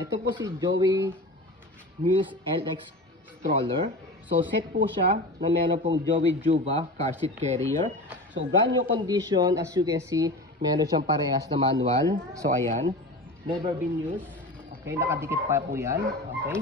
ito po si Joey Muse LX stroller. So set po siya na meron pong Joey Juba car seat carrier. So brand new condition, as you can see, meron siyang parehas na manual. So ayan, never been used. Okay, nakadikit pa po yan. Okay,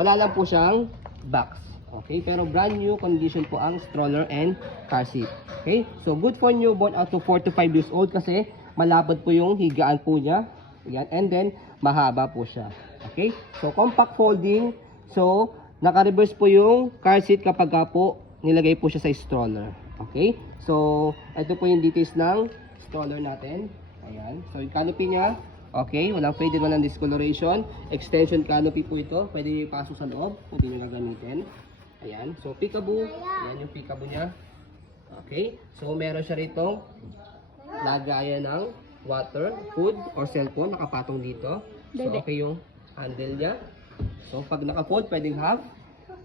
wala lang po siyang box. Okay, pero brand new condition po ang stroller and car seat. Okay, so good for newborn up to 4 to 5 years old kasi malapad po yung higaan po niya. Ayan, and then mahaba po siya. Okay, so compact folding. So naka-reverse po yung car seat kapag po nilagay po siya sa stroller. Okay, so ito po yung details ng stroller natin. Ayan, so yung canopy niya, okay, walang faded, walang discoloration. Extension canopy po ito, pwede nyo ipasok sa loob, pwede nyo gagamitin. Ayan, so peekaboo, ayan yung peekaboo niya. Okay, so meron siya rito lagayan ng water, food, or cellphone, nakapatong dito. So okay yung handle niya. So pag naka-fold, pwedeng half,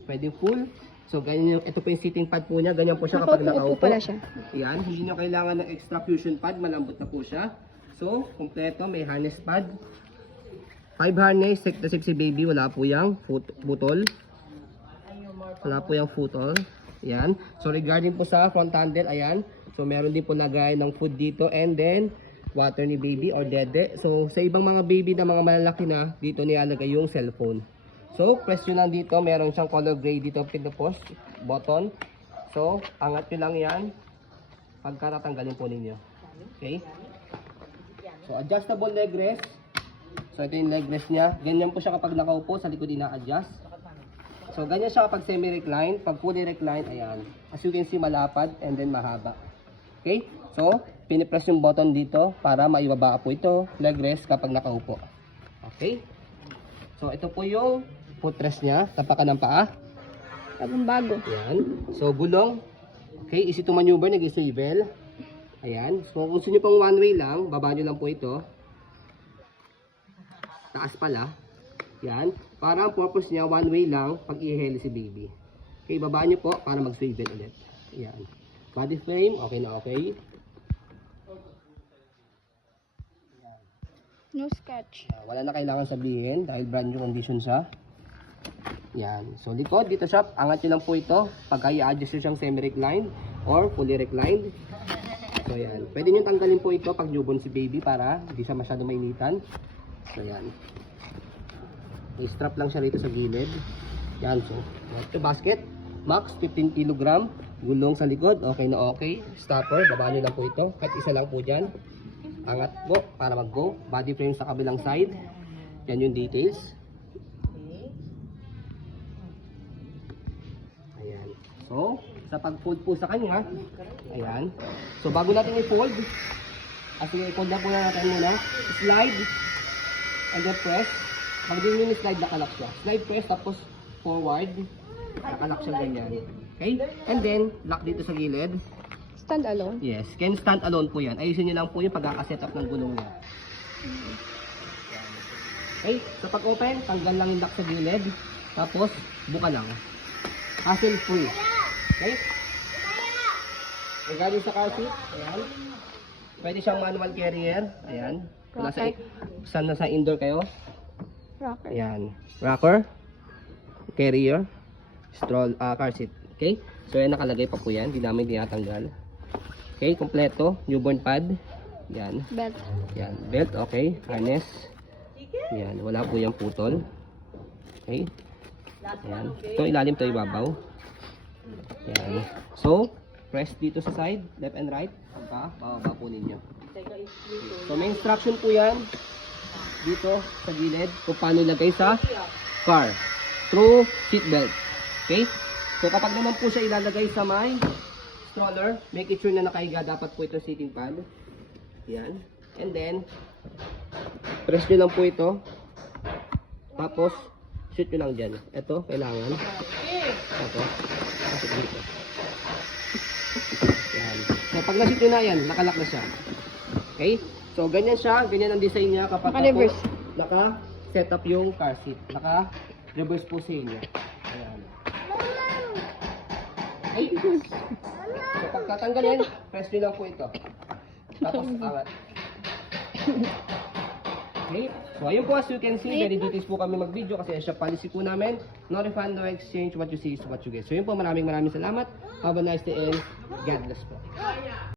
pwedeng full. So ganyan yung, ito po yung sitting pad po niya, ganyan po siya kapag nakaupo. Pala siya. Ayan, hindi nyo kailangan ng extra fusion pad, malambot na po siya. So, kompleto, may harness pad. 5 harness, 6 to 6 si baby, wala po yung putol. Wala po yung putol. Ayan. So, regarding po sa front handle, ayan. So, meron din po lagay ng food dito and then water ni baby or dede. So, sa ibang mga baby na mga malalaki na, dito nilalagay yung cellphone. So, press nyo lang dito. Meron siyang color gray dito, pinupos, button. So, angat nyo lang yan. Pagka tatanggalin po ninyo. Okay? So, adjustable leg rest. So, ito yung leg rest niya. Ganyan po siya kapag nakaupo, sa likod ina-adjust. So, ganyan siya kapag semi-recline. Pag fully recline, ayan. As you can see, malapad and then mahaba. Okay? So, pinipress yung button dito para maibaba po ito. Leg rest kapag nakaupo. Okay? So, ito po yung footrest niya. Tapakan ng paa. Bagong bago. Ayan. So, gulong. Okay, easy to maneuver. Nag-swivel. Ayan. So, kung gusto nyo pang one way lang, baba nyo lang po ito. Taas pala. Ayan. Para ang purpose niya, one way lang pag i-heli si baby. Okay, baba nyo po para mag-swivel ulit. Ayan. Body frame, okay na okay. No scratch. Wala na kailangan sabihin dahil brand new condition siya. Yan. So, likod, dito siya. Angat nyo lang po ito. Pagka i-adjust nyo siyang semi-reclined or fully reclined. So, yan. Pwede nyo tanggalin po ito pag newborn si baby para hindi siya masyado mainitan. So, yan. May strap lang siya rito sa gilid. Yan. So, ito basket. Max 15 kg. Gulong sa likod. Okay na okay. Stopper. Baba nyo lang po ito. Kahit isa lang po dyan. Angat po para mag-go. Body frame sa kabilang side. Yan yung details. Ayan. So, sa pag-fold po sa kanya, ayan. So, bago natin i-fold, i-fold na po natin muna. Slide, and then press. Pag din yung slide, nakalak siya. Slide, press, tapos forward. Nakalak siya ganyan. Okay? And then, lock dito sa gilid. Stand alone? Yes, can stand alone po yan. Ayusin nyo lang po yung pagkakaset up ng gulong niya. Okay, so pag open, tanggal lang yung lock sa gilid. Tapos, buka lang. Hassle free. Okay? Regarding sa car seat, ayan. Pwede siyang manual carrier. Ayan. Saan nasa indoor kayo? Rocker. Ayan. Rocker. Carrier. Car seat. Okay? So, yan nakalagay pa po yan. Hindi namin tinatanggal. Okay, kompleto. Newborn pad. Yan. Belt. Yan. Belt, okay. Harness. Yan. Wala po yung putol. Okay. Yan. Ito ilalim, ito ibabaw. Yan. So, press dito sa side, left and right. Bababa po ninyo. So, may instruction po yan. Dito sa gilid. Kung paano ilagay sa car. Through seat belt. Okay. So, kapag naman po siya ilalagay sa may stroller, make it sure na nakahiga dapat po ito seating pad. Yan. And then, press nyo lang po ito. Tapos, shoot nyo lang dyan. Ito, kailangan. Tapos, pasok dito. Yan. So, pag na-shoot nyo na yan, nakalak na siya. Okay? So, ganyan siya. Ganyan ang design niya kapag Naka-reverse. Naka-set up yung car seat. Naka-reverse po sa inyo. Ayan. Okay? So, pag tatanggalin, press nyo lang po ito. Tapos, angat. Okay? So, ayun po, as you can see, very details po kami mag-video kasi siya policy po namin. No refund, no exchange. What you see is what you get. So, yun po, maraming salamat. Have a nice day and God bless po.